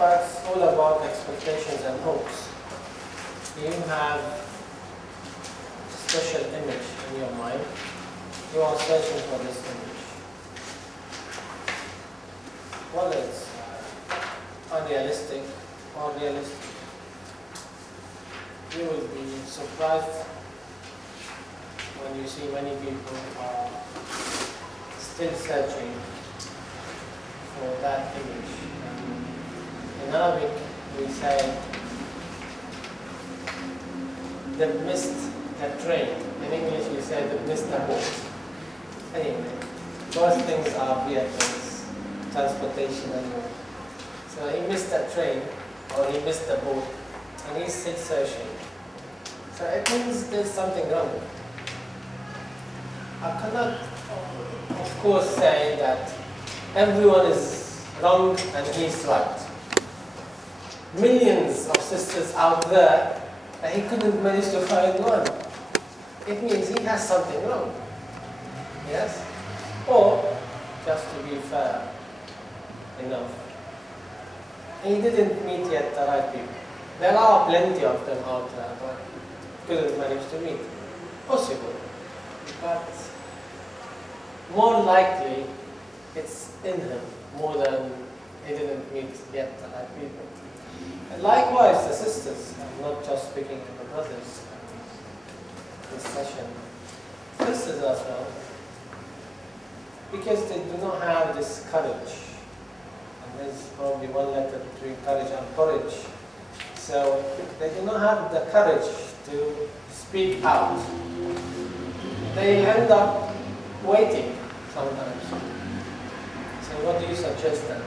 But it's all about expectations and hopes. You have a special image in your mind. You are searching for this image. Whether it's unrealistic or realistic, you will be surprised when you see many people are still searching for that image. In Arabic, we say they've missed the train. In English, we say they've missed the boat. Anyway, both things are vehicles, transportation anyway. So he missed the train, or he missed the boat, and he's still searching. So it means there's something wrong. I cannot, of course, say that everyone is wrong and he's right. Millions of sisters out there, and he couldn't manage to find one. It means he has something wrong. Yes? Or, just to be fair enough, he didn't meet yet the right people. There are plenty of them out there, but couldn't manage to meet. Possible. But more likely, it's in him more than he didn't meet yet the right people. And likewise, the sisters, I'm not just speaking to the brothers in this session, sisters as well, because they do not have this courage. And there's probably one letter between courage and porridge. So they do not have the courage to speak out. They end up waiting sometimes. So what do you suggest then?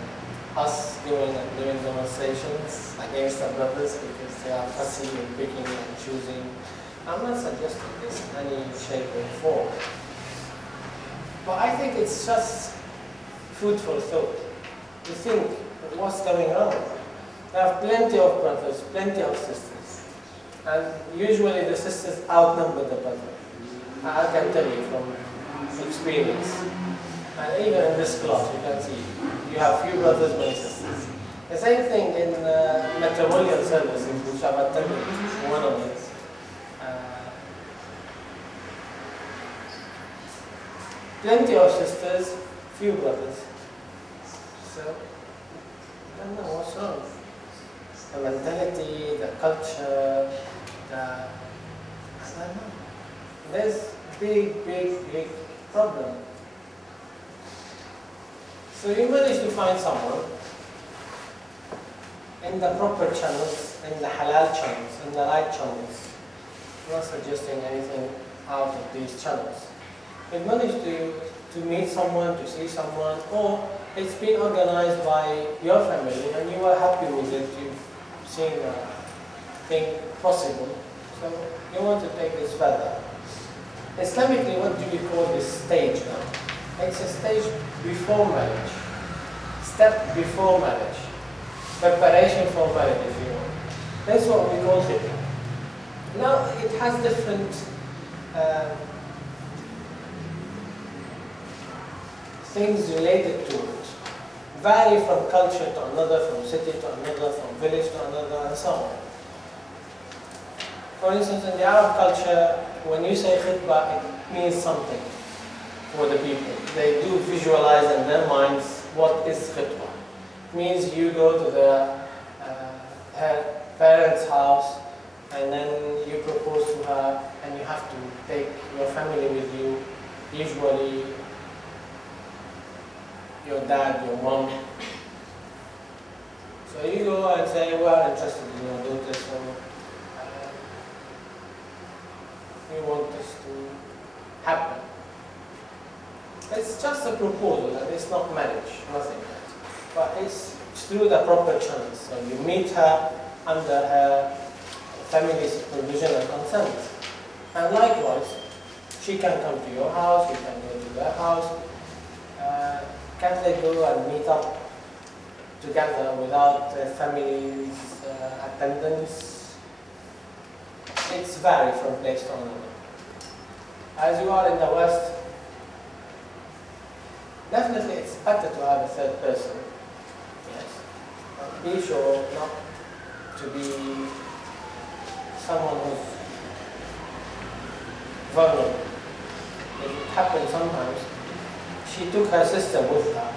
Us doing demonstrations against the brothers because they are fussy and picking and choosing. I'm not suggesting this in any shape or form. But I think it's just food for thought. To think what's going on. There are plenty of brothers, plenty of sisters. And usually the sisters outnumber the brothers. I can tell you from experience. And even in this class, you can see, you have few brothers, many sisters. The same thing in matrimonial services, which I've attended one of these. Plenty of sisters, few brothers. So, I don't know what's wrong. The mentality, the culture, I don't know. There's big problem. So you manage to find someone in the proper channels, in the halal channels, in the right channels. I'm not suggesting anything out of these channels. You manage to meet someone, to see someone, or it's been organized by your family and you are happy with it, you've seen a thing possible, so you want to take this further. Islamically, what do we call this stage now? It's a stage before marriage, step before marriage, preparation for marriage if you want. That's what we call khitbah. Now it has different things related to it. Vary from culture to another, from city to another, from village to another, and so on. For instance, in the Arab culture, when you say khitbah, it means something for the people. They do visualize in their minds what is khitbah. It means you go to her parents' house and then you propose to her and you have to take your family with you, usually your dad, your mom. So you go and say, we are interested in your daughter, so we want this to happen. It's just a proposal, and it's not marriage, nothing else. But it's through the proper channels. So you meet her under her family's supervision and consent. And likewise, she can come to your house, you can go to their house. Can they go and meet up together without family's attendance? It's vary from place to another. As you are in the West, definitely it's better to have a third person. Yes. be sure not to be someone who's vulnerable. It happens sometimes. She took her sister with her,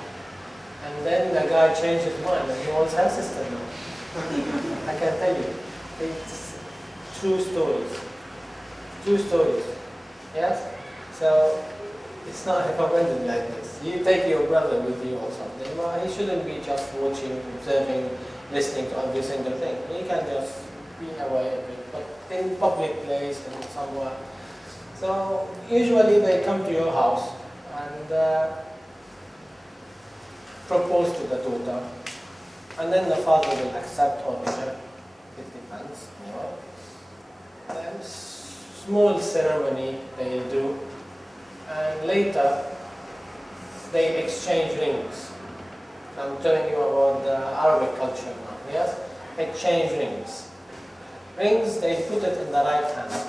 and then the guy changed his mind and he wants her sister now. I can tell you. It's true stories. True stories. Yes? So, it's not recommended like this. You take your brother with you or something. Well, he shouldn't be just watching, observing, listening to every single thing. He can just be away a bit, but in public place and somewhere. So, usually they come to your house and propose to the daughter, and then the father will accept or reject. It depends, you know. Then small ceremony they'll do, and later they exchange rings. I'm telling you about the Arabic culture now. Yes, exchange rings. Rings, they put it in the right hand.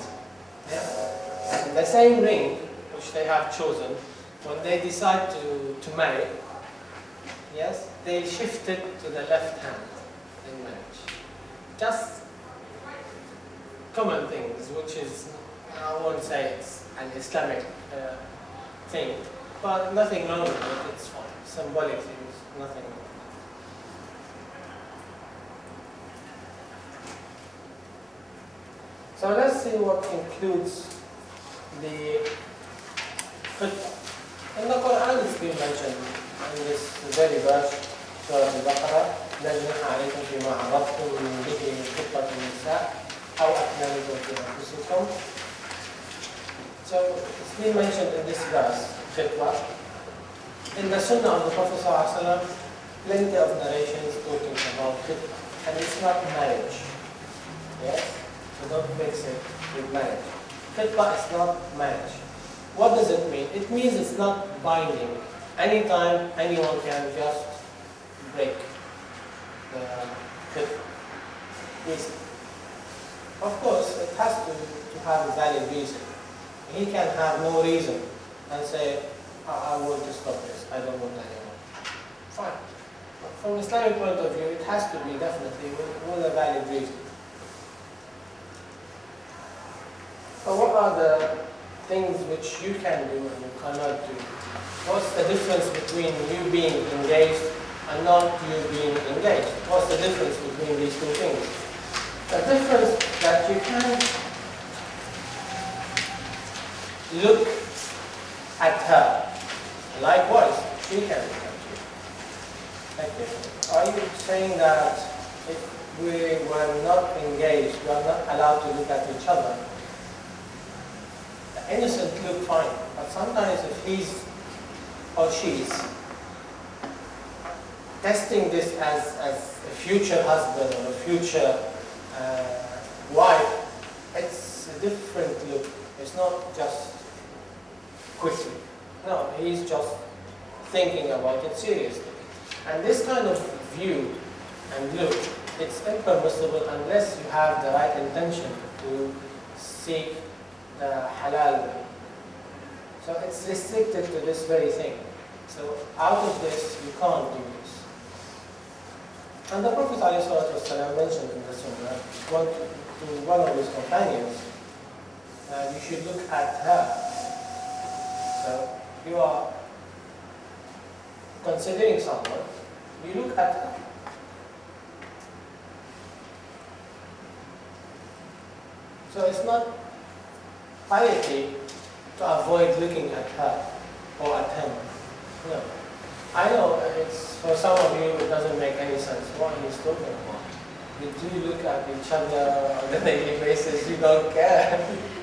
Yeah, and the same ring which they have chosen, when they decide to marry, yes, they shift it to the left hand in marriage. Just common things, which is, I won't say it's an Islamic thing, but nothing wrong with it, it's fine. Symbolic things, nothing wrong. So let's see what includes the khitbah. In the Quran it's been mentioned in this very verse, Surah Al-Baqarah, لا جناح عليكم فيما عرضتم به من خطبة النساء أو أكننتم في أنفسكم. So it's been mentioned in this verse, khitbah. In the Sunnah of the Prophet ﷺ, plenty of narrations talking about khitbah, and it's not marriage. Yes, so don't mix it with marriage. Khitbah is not marriage. What does it mean? It means it's not binding. Anytime anyone can just break the khitbah. Of course, it has to have a valid reason. He can have no reason and say, I want to stop this, I don't want anymore. Fine. But from Islamic point of view, it has to be definitely with a valid reason. So what are the things which you can do and you cannot do? What's the difference between you being engaged and not you being engaged? What's the difference between these two things? The difference that you can look at her. Likewise, she can look at you. Like this. Are you saying that if we were not engaged, we are not allowed to look at each other? The innocent look fine, but sometimes if he's or she's testing this as a future husband or a future wife, it's a different look. It's not just quickly. No, he's just thinking about it seriously. And this kind of view and look, it's impermissible unless you have the right intention to seek the halal way. So it's restricted to this very thing. So out of this, you can't do this. And the Prophet ﷺ mentioned in the Sunnah to one of his companions, you should look at her. So you are considering someone, you look at her. So it's not piety to avoid looking at her or at him. No. I know it's for some of you it doesn't make any sense what he's talking about. You do look at each other on a daily basis, you don't care.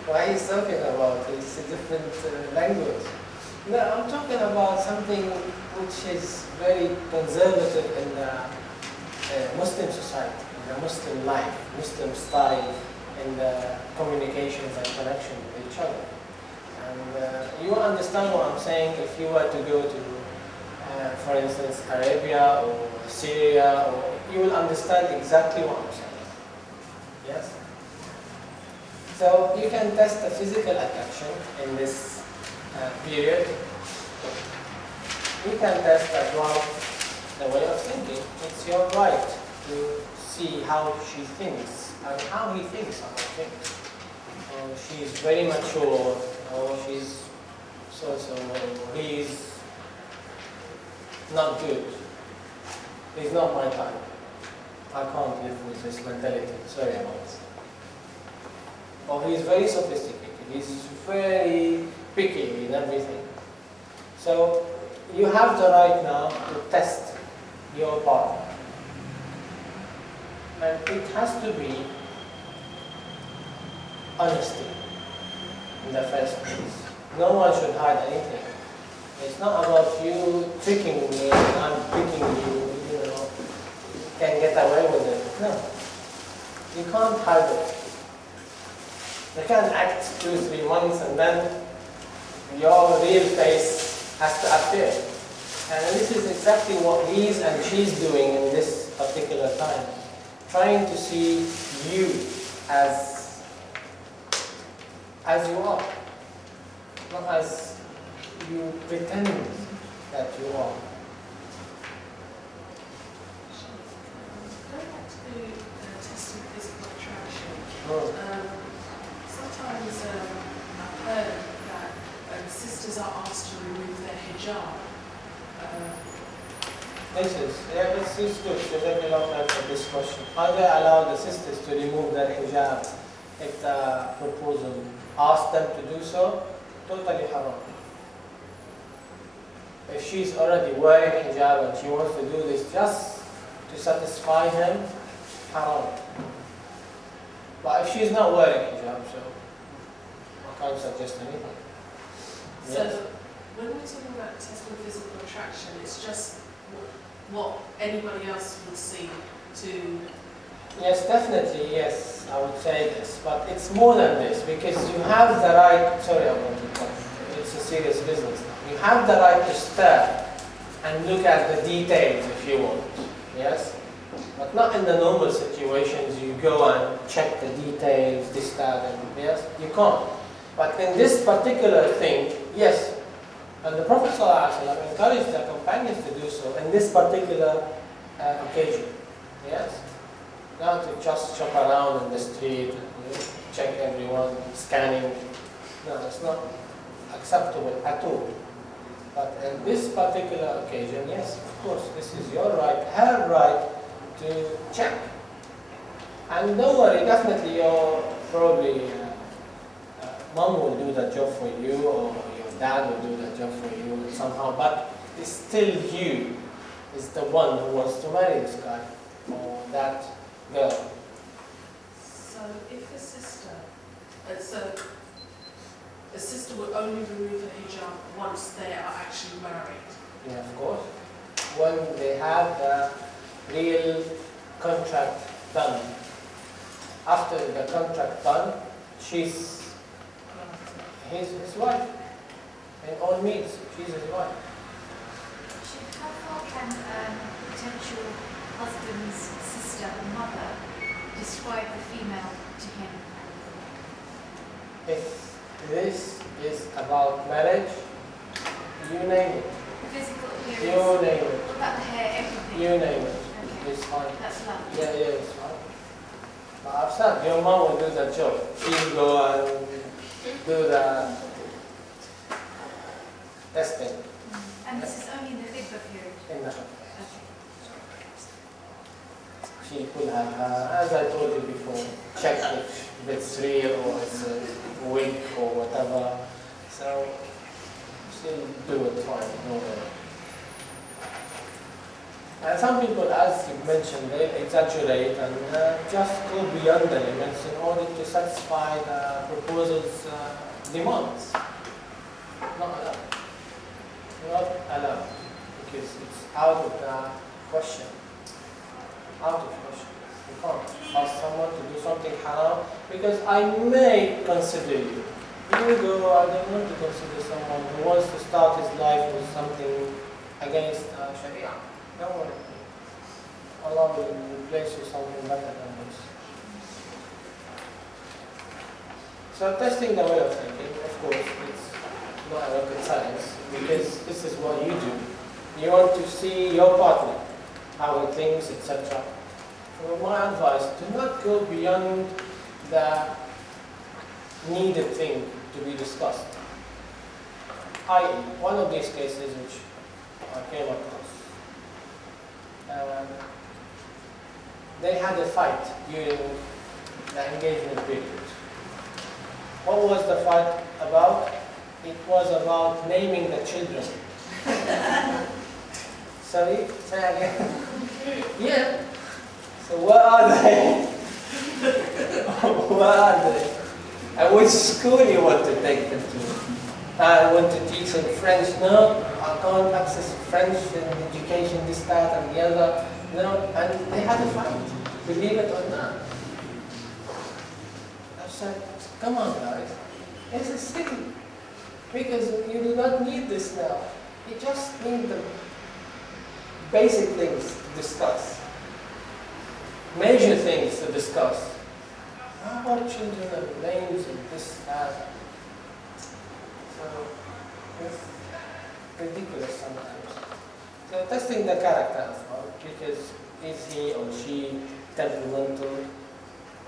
Why he's talking about? It's a different language. No, I'm talking about something which is very conservative in the Muslim society, in the Muslim life, Muslim style, in the communications and connection with each other. And you understand what I'm saying if you were to go to, for instance, Arabia or Syria, or you will understand exactly what I'm saying. Yes? So you can test the physical attraction in this period. You can test as well the way of thinking. It's your right to see how she thinks and how he thinks about things. She's very mature, or she's so, he's not good. He's not my type. I can't live with this mentality. Sorry about it. Or he's very sophisticated. He's very picky in everything. So you have the right now to test your partner. And it has to be honesty in the first place. No one should hide anything. It's not about you tricking me and I'm tricking you, you know, can get away with it. No. You can't hide it. You can't act 2-3 months and then your real face has to appear. And this is exactly what he's and she's doing in this particular time. Trying to see you as you are, not as you pretend that you are. Going back to testing physical attraction, Oh. sometimes I've heard that sisters are asked to remove their hijab. This is good. To take a look at this question. Are they allowed the sisters to remove their hijab if the proposal asks them to do so? Totally haram. If she's already wearing hijab and she wants to do this just to satisfy him, haram. But if she's not wearing hijab, so I can't suggest anything. So when we're talking about testing physical attraction, it's just what anybody else would see to... Yes, definitely, yes, I would say this. But it's more than this, because you have the right, sorry I want to cut, it's a serious business now. You have the right to stare and look at the details if you want, yes? But not in the normal situations, you go and check the details, this, that, and yes, you can't. But in this particular thing, yes. And the Prophet ﷺ encouraged the companions to do so in this particular occasion. Yes? Not to just shop around in the street, check everyone, scanning. No, it's not acceptable at all. But in this particular occasion, yes, of course, this is your right, her right to check. And don't worry, definitely your probably mom will do that job for you, or dad will do that job for you somehow, but it's still you is the one who wants to marry this guy or that girl. So if a sister will only remove her hijab once they are actually married? Yeah, of course. When they have the real contract done. After the contract done, she's his wife. In all means, she's his wife. How far can potential husband's sister or mother describe the female to him? If this is about marriage, you name it. Physical appearance? You name it. What about the hair, everything? You name it. Okay. It's fine. That's love. Yeah, it's fine. But I've said, your mom will do that job. She'll go and do the testing. And this is only in the khitbah period? In the Okay. She could have, as I told you before, check if it's real or it's a wig or whatever. So she'll do it fine, no worry. And some people, as you mentioned, they exaggerate and just go beyond the limits in order to satisfy the proposal's demands. Not allowed. Not allowed. Because it's out of the question. Out of question. You can't ask someone to do something haram because I may consider you. Here we go, I don't want to consider someone who wants to start his life with something against Sharia. Don't worry. Allah will replace you something better than this. So testing the way of thinking, of course, it's not a rocket science because this is what you do. You want to see your partner, how he thinks, etc. So my advice, do not go beyond the needed thing to be discussed. One of these cases which I came across, they had a fight during the engagement period. What was the fight about? It was about naming the children. Sorry? Say again? Yeah. So what are they? What are they? And which school you want to take them to? I want to teach them French. No, I can't access French and education, this, that, and the other. No, and they had a fight, believe it or not. I said, come on guys, this is silly. Because you do not need this now. You just need the basic things to discuss. Major things to discuss. How about children and names and this, that? So, it's ridiculous sometimes. So testing the character as well, because is he or she temperamental?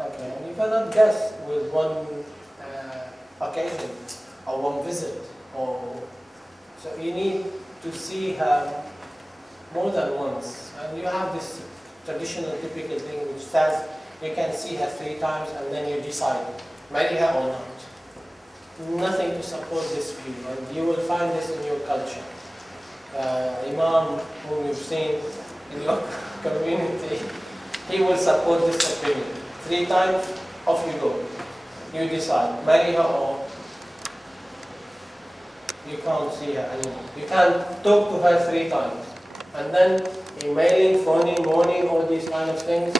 Okay, and you cannot guess with one occasion or one visit. So you need to see her more than once. And you have this traditional, typical thing which says you can see her 3 times and then you decide, marry her or not. Nothing to support this view, and you will find this in your culture. Imam, whom you've seen in your community, he will support this opinion. 3 times, off you go. You decide, marry her or you can't see her anymore. You can't talk to her 3 times. And then emailing, phoning, morning, all these kind of things.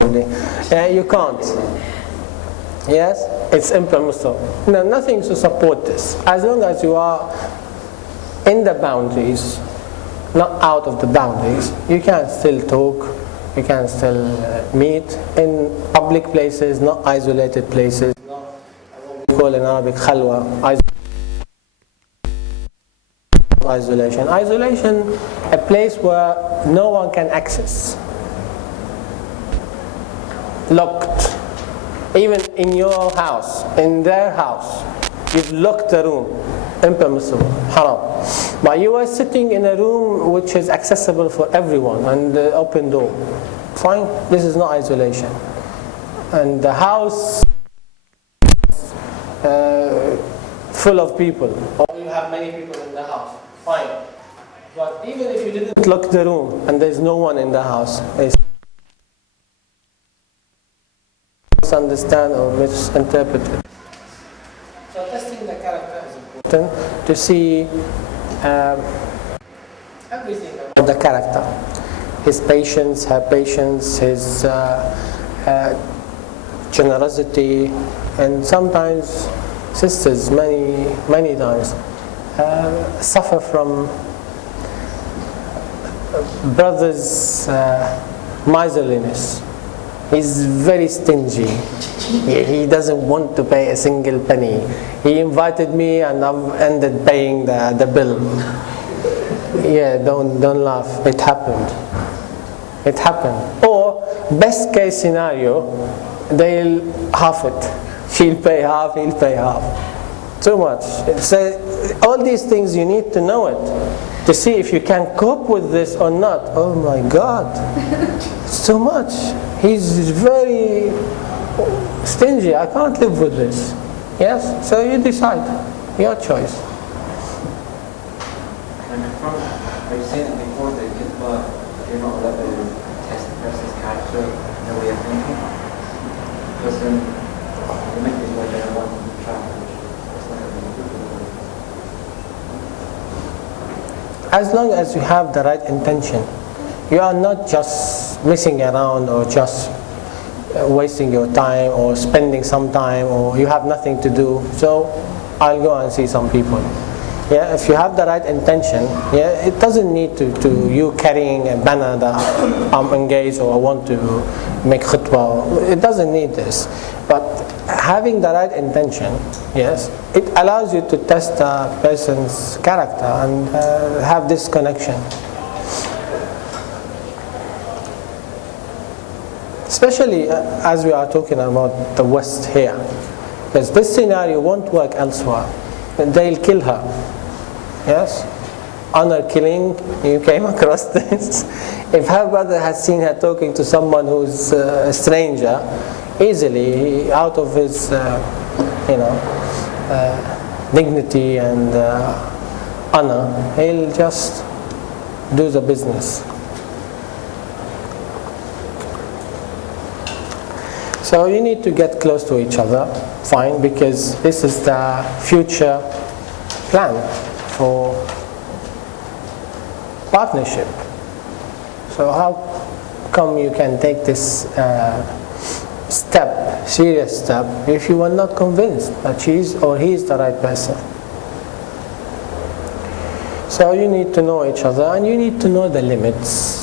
Morning. Yeah, you can't. Yes, it's impermissible. No, nothing to support this. As long as you are in the boundaries, not out of the boundaries, you can still talk, you can still meet in public places, not isolated places. Not what we call in Arabic khalwa. Isolation. Isolation, a place where no one can access. Locked. Even in your house, in their house, you've locked the room. Impermissible. Haram. But you are sitting in a room which is accessible for everyone and the open door. Fine. This is not isolation. And the house full of people. Or you have many people in the house. Fine. But even if you didn't lock the room and there's no one in the house, it's misunderstand or misinterpreted. So testing the character is important to see everything about the character. His patience, her patience, his generosity, and sometimes sisters, many times, suffer from brothers' miserliness. He's very stingy. He doesn't want to pay a single penny. He invited me and I've ended paying the bill. Yeah, don't laugh. It happened. It happened. Or best case scenario, they'll half it. She'll pay half, he'll pay half. Too much. So all these things you need to know it to see if you can cope with this or not. Oh my God, it's too much. He's very stingy. I can't live with this. Yes, so you decide. Your choice. And from, I've seen it before, the khitbah, you're not allowed to test the person's character and their way of thinking. Because then you make it like I want to try. As long as you have the right intention, you are not just messing around or just wasting your time or spending some time or you have nothing to do, so I'll go and see some people. Yeah, if you have the right intention, yeah, it doesn't need to you carrying a banner that I'm engaged or I want to make khitbah. It doesn't need this. But having the right intention, yes, it allows you to test a person's character and have this connection. especially as we are talking about the West here, because this scenario won't work elsewhere. They'll kill her. Yes? Honor killing, you came across this. If her brother has seen her talking to someone who's a stranger, easily, out of his, dignity and honor, he'll just do the business. So you need to get close to each other, fine, because this is the future plan for partnership. So how come you can take this serious step, if you are not convinced that she is or he is the right person? So you need to know each other and you need to know the limits.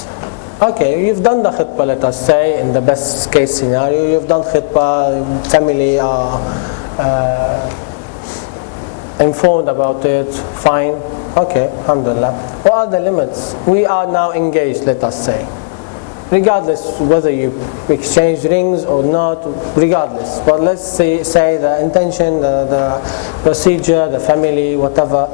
Okay, you've done the khitbah, let us say, in the best case scenario, you've done khitbah, family are informed about it, fine, okay, alhamdulillah. What are the limits? We are now engaged, let us say. Regardless whether you exchange rings or not, regardless. But let's say the intention, the procedure, the family, whatever,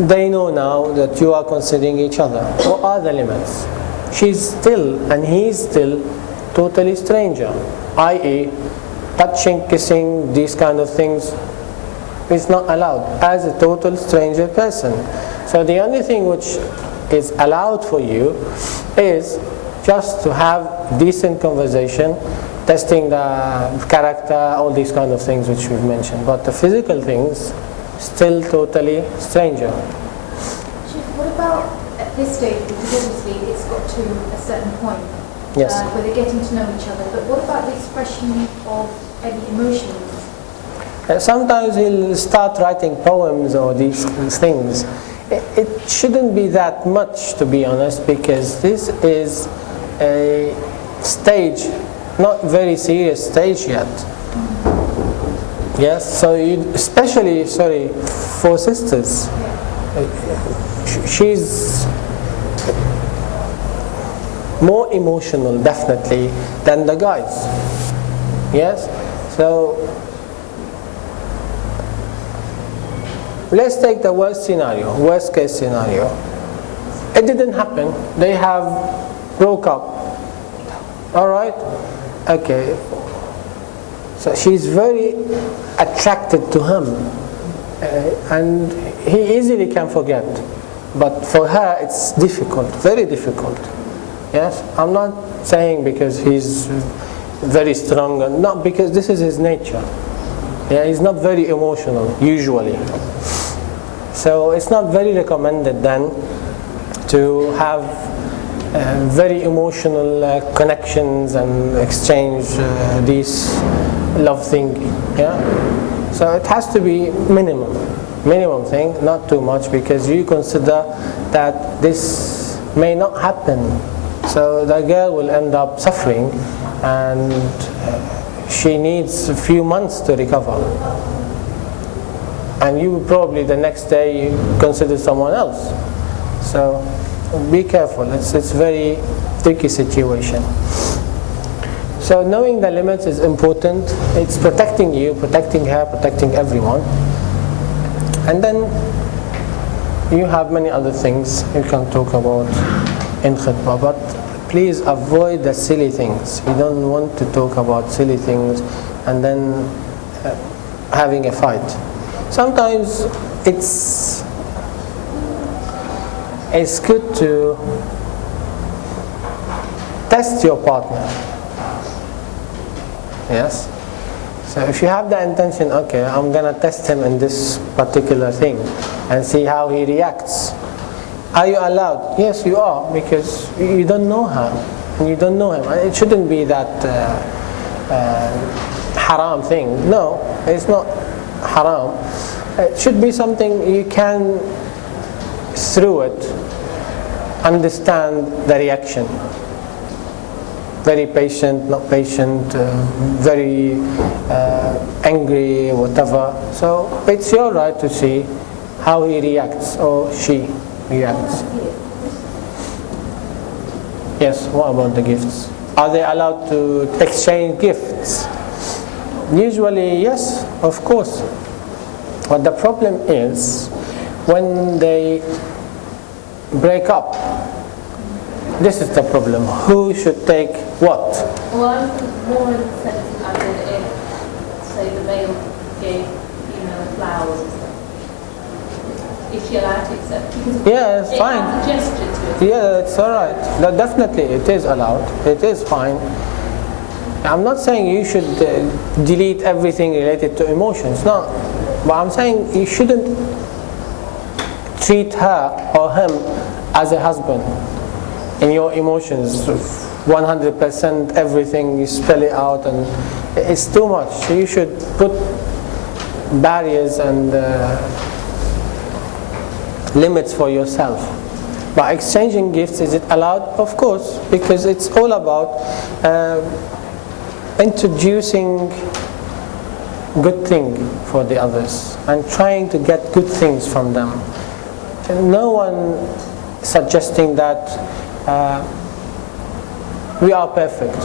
they know now that you are considering each other. What are the limits? She's still, and he's still, totally stranger. I.e., touching, kissing, these kind of things is not allowed as a total stranger person. So the only thing which is allowed for you is just to have decent conversation, testing the character, all these kind of things which we've mentioned. But the physical things, still totally stranger. What about at this stage, because obviously it's got to a certain point Yes. where they're getting to know each other, but what about the expression of any emotions? Sometimes he'll start writing poems or these things. It shouldn't be that much, to be honest, because this is a stage, not very serious stage yet. Yes, so especially, for sisters, she's more emotional, definitely, than the guys. Yes, so let's take the worst case scenario. It didn't happen. They have broke up. All right? Okay. So she's very attracted to him. And he easily can forget. But for her, it's difficult, very difficult. Yes? I'm not saying because he's very strong, not because this is his nature. Yeah, he's not very emotional, usually. So it's not very recommended then to have very emotional connections and exchange these love thing. Yeah? So it has to be minimum thing, not too much, because you consider that this may not happen. So the girl will end up suffering and she needs a few months to recover. And you probably the next day you consider someone else. So be careful, it's a very tricky situation. So knowing the limits is important. It's protecting you, protecting her, protecting everyone. And then you have many other things you can talk about in khitbah, but please avoid the silly things. You don't want to talk about silly things and then having a fight. Sometimes it's good to test your partner. Yes? So if you have the intention, okay, I'm going to test him in this particular thing and see how he reacts. Are you allowed? Yes, you are, because you don't know her and you don't know him. It shouldn't be that haram thing. No, it's not haram. It should be something you can, through it, understand the reaction. Very patient, not patient, very angry, whatever. So it's your right to see how he reacts or she reacts. Yes, what about the gifts? Are they allowed to exchange gifts? Usually, yes, of course. But the problem is when they break up. This is the problem. Who should take what? Well, I'm more in the sense as in if, say, the male gave female flowers or something. Is she allowed to accept? Because Yeah, it's fine. Has a gesture to it. Yeah, it's all right. Definitely, it is allowed. It is fine. I'm not saying you should delete everything related to emotions. No, but I'm saying you shouldn't treat her or him as a husband. In your emotions, 100% everything, you spell it out, and it's too much. So you should put barriers and limits for yourself. By exchanging gifts, is it allowed? Of course, because it's all about introducing good thing for the others and trying to get good things from them. No one suggesting that we are perfect.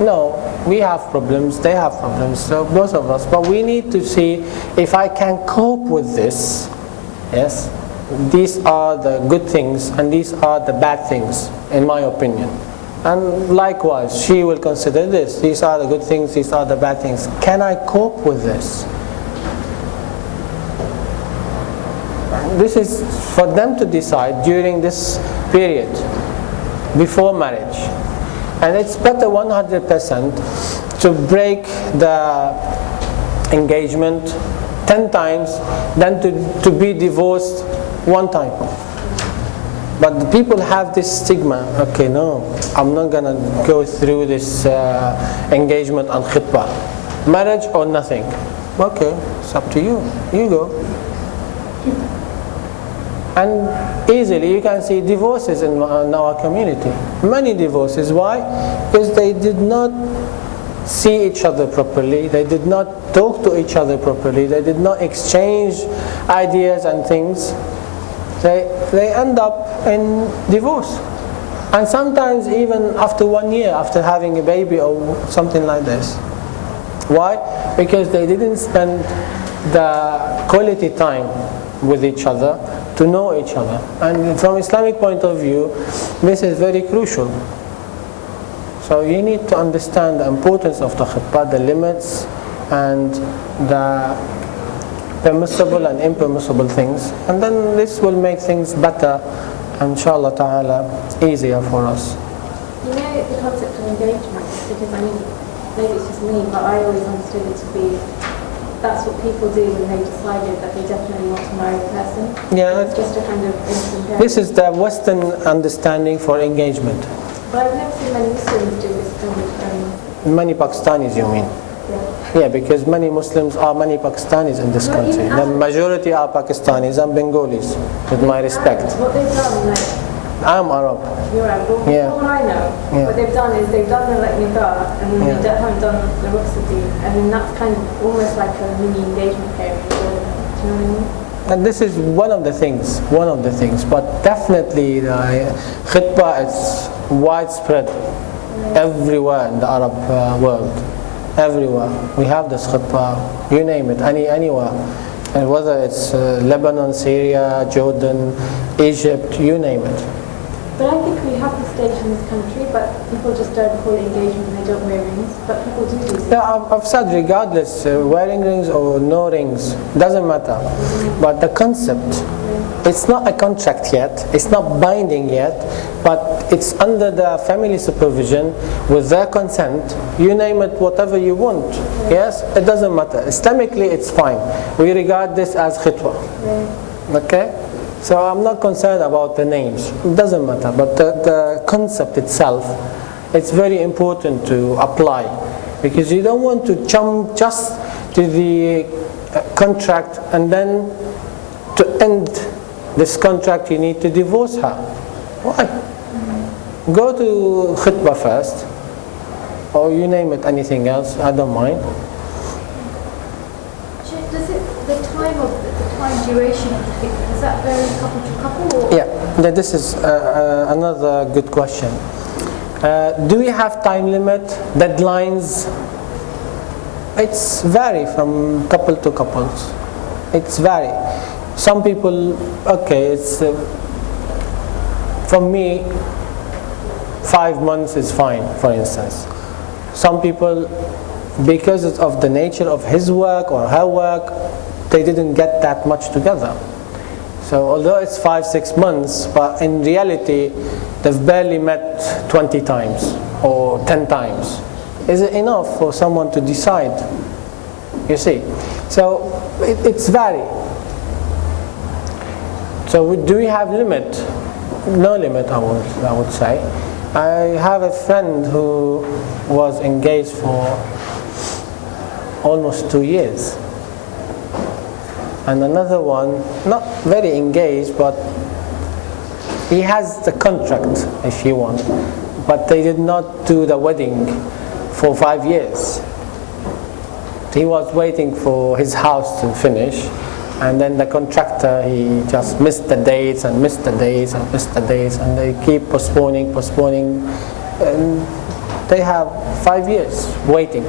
No, we have problems, they have problems, so both of us. But we need to see if I can cope with this. Yes, these are the good things and these are the bad things, in my opinion. And likewise, she will consider this. These are the good things, these are the bad things. Can I cope with this? This is for them to decide during this period, before marriage. And it's better 100% to break the engagement 10 times than to be divorced one time. But the people have this stigma. Okay, no, I'm not gonna go through this engagement and khitbah. Marriage or nothing. Okay, it's up to you. You go. And easily you can see divorces in our community. Many divorces. Why? Because they did not see each other properly. They did not talk to each other properly. They did not exchange ideas and things. They end up in divorce. And sometimes even after 1 year, after having a baby or something like this. Why? Because they didn't spend the quality time with each other, to know each other. And from Islamic point of view, this is very crucial. So you need to understand the importance of the khitbah, the limits and the permissible and impermissible things. And then this will make things better, inshallah ta'ala, easier for us. You know the concept of engagement, because I mean, maybe it's just me, but I always understood it to be that's what people do when they decided that they definitely want to marry a person. Yeah, it's just a kind of instant. This is the Western understanding for engagement. But I've never seen many Muslims do this kind of. Many Pakistanis, you mean? Yeah, because many Muslims are many Pakistanis in this country. The majority are Pakistanis and Bengalis, with my respect. What they've done, like. I'm Arab. You're Arab. Well, Yeah. from what I know, Yeah. what they've done is they've done the like nikah, and then Yeah. they haven't done the rukhsati, and then that's kind of almost like a mini engagement period for them. Do you know what I mean? And this is one of the things. But definitely the khitbah is widespread everywhere in the Arab world. Everywhere. We have this khitbah, you name it, anywhere. And whether it's Lebanon, Syria, Jordan, Egypt, you name it. But I think we have the stage in this country, but people just don't call it engagement and they don't wear rings. But people do these. Yeah, I've said regardless, wearing rings or no rings, doesn't matter. But the concept, it's not a contract yet, it's not binding yet, but it's under the family supervision with their consent. You name it, whatever you want. Yes, it doesn't matter. Islamically, it's fine. We regard this as khitbah. Okay? So I'm not concerned about the names. It doesn't matter. But the concept itself, it's very important to apply. Because you don't want to jump just to the contract and then to end this contract you need to divorce her. Why? Go to khitbah first, or you name it, anything else, I don't mind. Does it, the time duration of the khitbah, does that vary couple to couple? Or? Yeah, this is another good question. Do we have time limit, deadlines? It's vary from couple to couples. It's vary. Some people, okay, it's for me 5 months is fine, for instance. Some people, because of the nature of his work or her work, they didn't get that much together. So although it's 5-6 months, but in reality they've barely met 20 times or 10 times. Is it enough for someone to decide? You see, so it's vary. So do we have limit? No limit, I would say. I have a friend who was engaged for almost 2 years. And another one, not very engaged, but he has the contract, if you want. But they did not do the wedding for 5 years. He was waiting for his house to finish, and then the contractor, he just missed the dates and missed the dates and missed the dates, and they keep postponing, and they have 5 years waiting.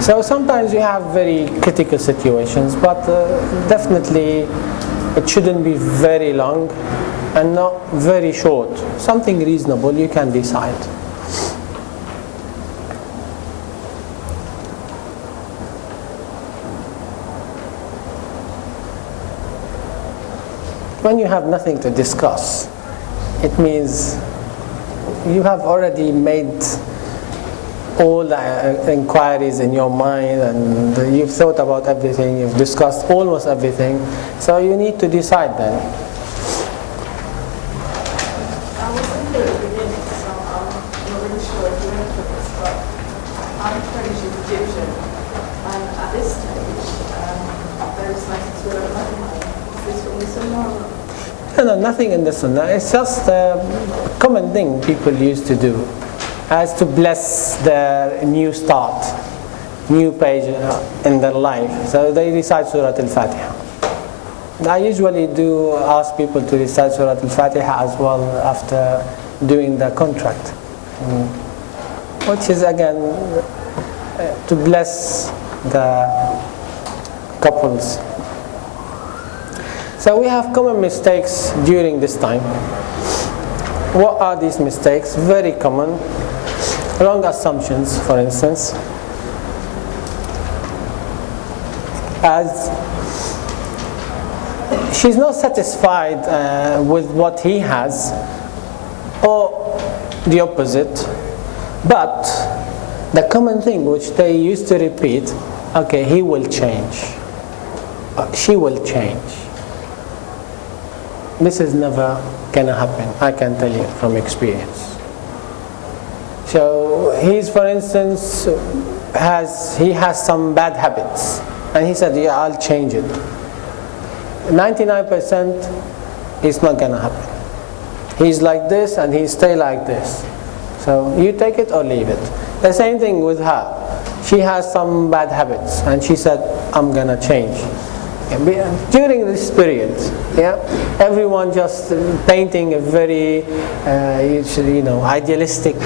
So sometimes you have very critical situations, but definitely it shouldn't be very long and not very short. Something reasonable you can decide. When you have nothing to discuss, it means you have already made all the inquiries in your mind, and you've thought about everything, you've discussed almost everything, so you need to decide then. I was in the beginning, so I'm not really sure if you went through this, but I'm French and Egyptian, and at this stage, there is like sort of is this from the Sunnah? No, nothing in the Sunnah. It's just a common thing people used to do, as to bless their new start, new page in their life. So they recite Surah Al-Fatiha. I usually do ask people to recite Surah Al-Fatiha as well after doing the contract, which is again to bless the couples. So we have common mistakes during this time. What are these mistakes? Very common. Wrong assumptions, for instance. As she's not satisfied with what he has, or the opposite, but the common thing which they used to repeat, okay, he will change, she will change. This is never gonna happen, I can tell you from experience. So he's, for instance, he has some bad habits, and he said, yeah, I'll change it. 99% it's not gonna happen. He's like this and he stay like this. So you take it or leave it. The same thing with her. She has some bad habits and she said, I'm gonna change. During this period, yeah, everyone just painting a very idealistic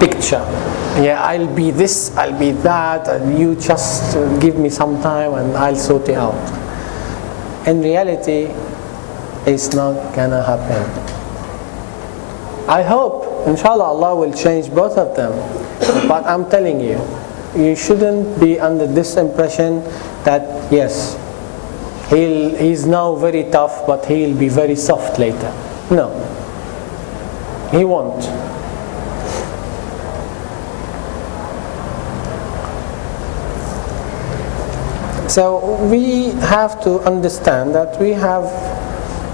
picture. Yeah, I'll be this, I'll be that, and you just give me some time and I'll sort it out. In reality, it's not gonna happen. I hope, inshallah, Allah will change both of them. But I'm telling you, you shouldn't be under this impression that, yes, he's now very tough, but he'll be very soft later. No, he won't. So we have to understand that we have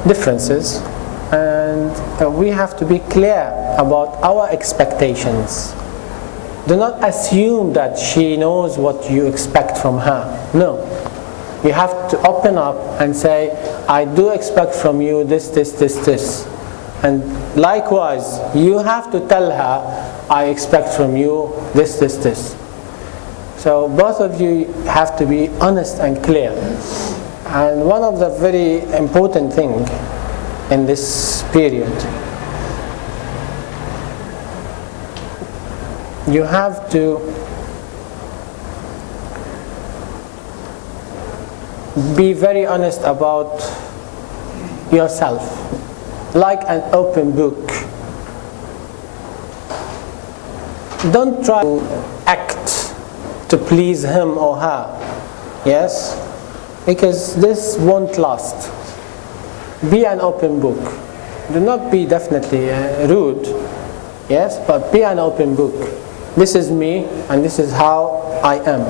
differences, and we have to be clear about our expectations. Do not assume that she knows what you expect from her. No. You have to open up and say, I do expect from you this, this, this, this. And likewise, you have to tell her, I expect from you this, this, this. So both of you have to be honest and clear. And one of the very important things in this period. You have to be very honest about yourself, like an open book. Don't try to act to please him or her, yes, because this won't last. Be an open book. Do not be definitely rude, yes, but be an open book. This is me and this is how I am.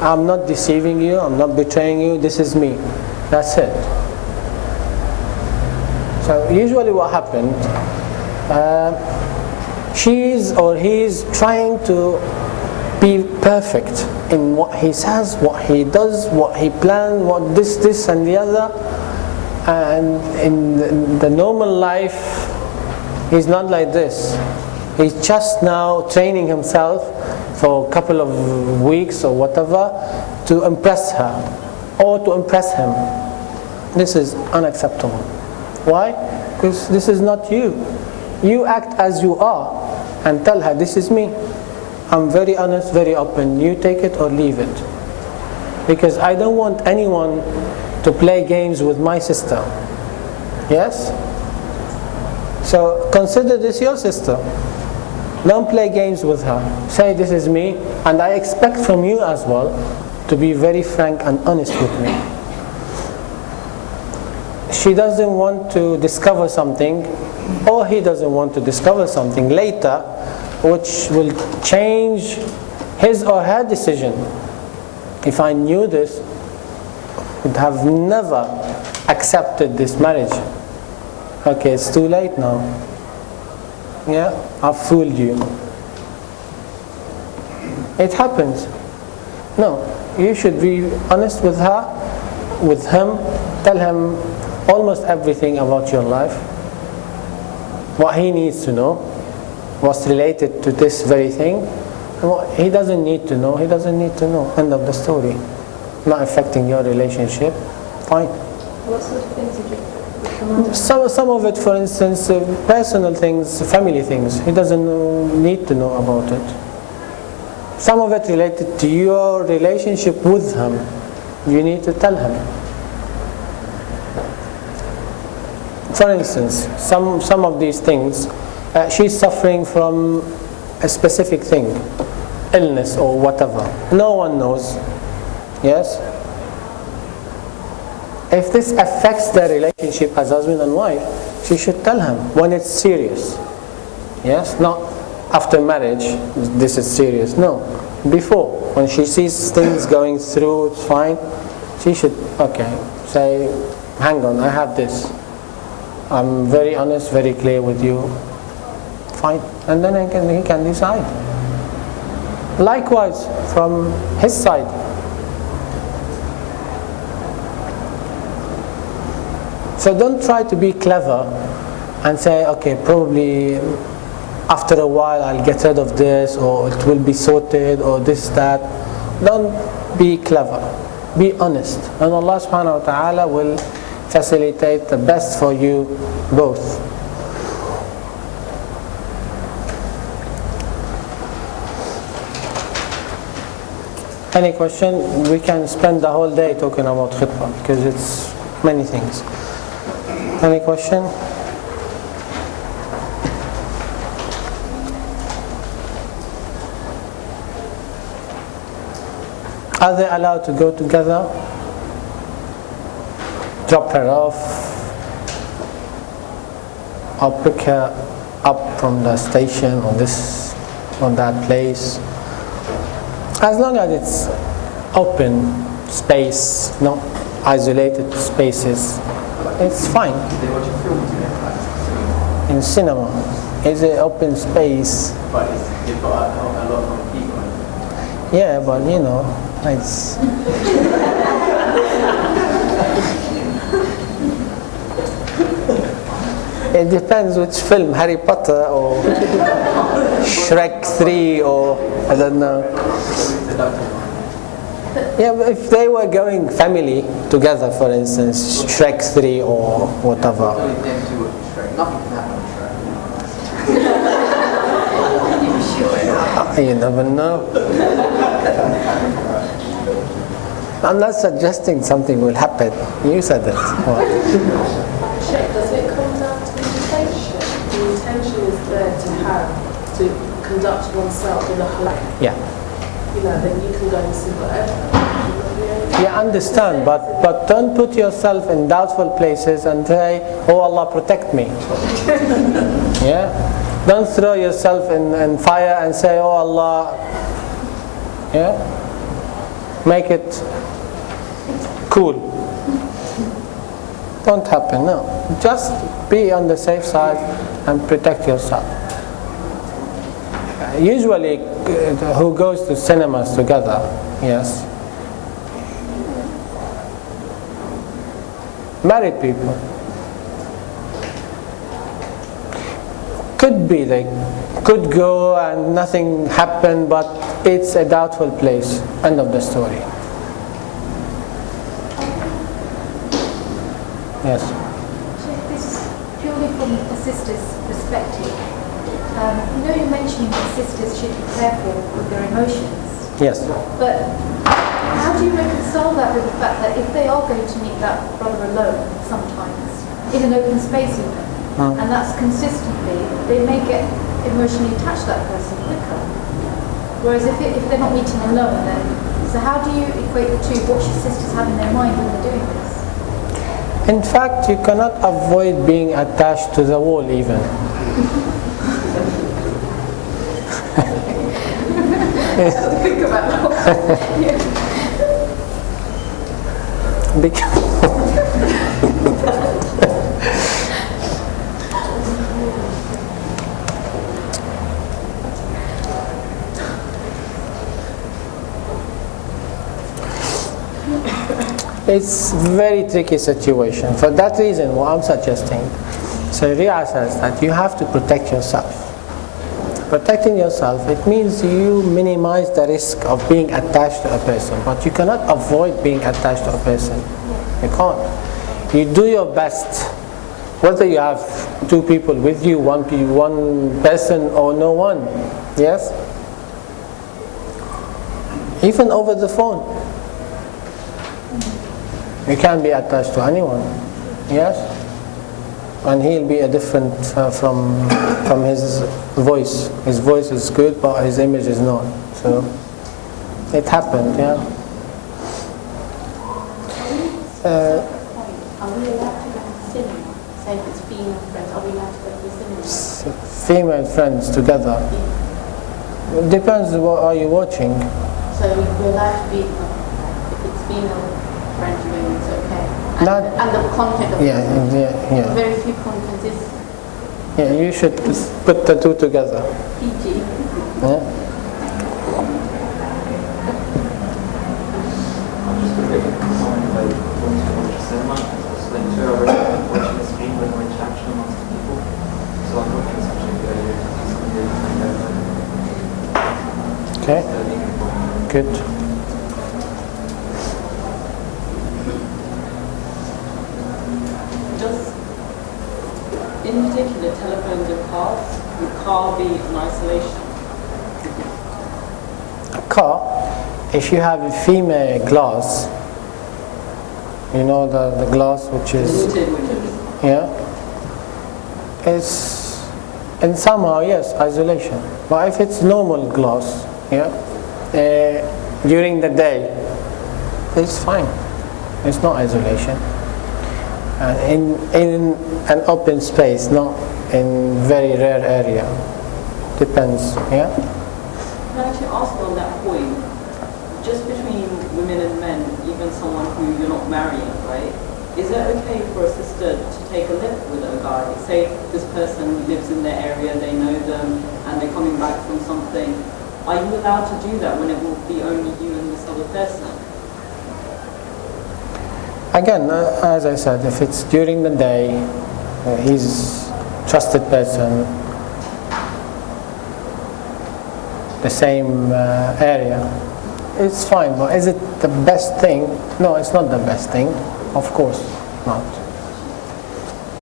I'm not deceiving you, I'm not betraying you, this is me. That's it. So usually what happened, she's or he's trying to be perfect in what he says, what he does, what he plans, what this and the other. And in the normal life, he's not like this. He's just now training himself for a couple of weeks or whatever to impress her or to impress him. This is unacceptable. Why? Because this is not you. You act as you are and tell her, this is me. I'm very honest, very open. You take it or leave it. Because I don't want anyone to play games with my sister. Yes? So consider this your sister. Don't play games with her. Say, this is me, and I expect from you as well to be very frank and honest with me. She doesn't want to discover something, or he doesn't want to discover something later, which will change his or her decision. If I knew this, I would have never accepted this marriage. Okay, it's too late now. Yeah, I've fooled you. It happens. No, you should be honest with her, with him. Tell him almost everything about your life. What he needs to know, what's related to this very thing. And what he doesn't need to know, he doesn't need to know. End of the story. Not affecting your relationship. Fine. What sort of things did you come under? Some of it, for instance, personal things, family things. He doesn't need to know about it. Some of it related to your relationship with him. You need to tell him. For instance, some of these things, she's suffering from a specific thing, illness or whatever. No one knows. Yes? If this affects their relationship as husband and wife, she should tell him when it's serious. Yes? Not after marriage, this is serious. No. Before, when she sees things going through, it's fine, she should, say, hang on, I have this. I'm very honest, very clear with you. Fine. And then he can decide. Likewise, from his side. So don't try to be clever and say, okay, probably after a while I'll get rid of this, or it will be sorted, or this, that. Don't be clever. Be honest. And Allah subhanahu wa ta'ala will facilitate the best for you both. Any question? We can spend the whole day talking about khitbah because it's many things. Any question? Are they allowed to go together? Drop her off, or pick her up from the station or this or that place. As long as it's open space, not isolated spaces, it's fine. They watch films In cinema, it's an open space. but they've got a lot of people. Yeah, but you know, it's. It depends which film, Harry Potter or Shrek 3 or I don't know. Yeah, but if they were going family together, for instance, Shrek 3 or whatever. Only them two would be Shrek. Nothing can happen on Shrek. You never know. I'm not suggesting something will happen. You said it. What? Check, does it come down to intention? The intention is there to conduct oneself in a halal. Yeah. You know, then you can go and see whatever. Yeah, understand, but don't put yourself in doubtful places and say, oh Allah, protect me. Yeah? Don't throw yourself in fire and say, oh Allah, yeah? Make it cool. Don't happen, no. Just be on the safe side and protect yourself. Usually, who goes to cinemas together, yes? Married people. Could be they could go and nothing happened, but it's a doubtful place. End of the story. Yes. This is purely from a sister's perspective. You're mentioning that sisters should be careful with their emotions. Yes. But how do you reconcile that with the fact that if they are going to meet that brother alone sometimes, in an open space even, and that's consistently, they may get emotionally attached to that person quicker. Whereas if they're not meeting alone, then, so how do you equate the two? What should sisters have in their mind when they're doing this? In fact, you cannot avoid being attached to the wall even. Think about that. It's a very tricky situation. For that reason, what I'm suggesting, Sharia says that you have to protect yourself. Protecting yourself, it means you minimize the risk of being attached to a person, but you cannot avoid being attached to a person. You can't. You do your best, whether you have two people with you, one person or no one. Yes? Even over the phone. You can't be attached to anyone. Yes? And he'll be a different from his voice. His voice is good, but his image is not. So it happened, yeah. Are we allowed to go to the cinema? Say if it's female friends, are we allowed to go to the cinema? Female friends together. It depends what are you watching. So we're allowed to be, if it's female friends, then it's okay. And the content of Yeah. very few content is Yeah, you should put the two together. PG. Yeah. I'm just a bit concerned about going to watch a cinema. So then two hours watching the screen with no interaction amongst the people. So I'm looking at such a good idea to see something really find out. Okay. Good. In particular, telephones and cars, would car be in isolation? A car, if you have a female glass, you know the glass which is, Tinted windows. yeah, it's in somehow, yes, isolation. But if it's normal glass, yeah, during the day, it's fine. It's not isolation. In an open space, not in very rare area. Depends, yeah? Can I actually ask you on that point, just between women and men, even someone who you're not marrying, right? Is it okay for a sister to take a lift with a guy? Say this person lives in their area, they know them, and they're coming back from something. Are you allowed to do that when it will be only you and this other person? Again, as I said, if it's during the day, he's a trusted person, the same area, it's fine, but is it the best thing? No, it's not the best thing. Of course not.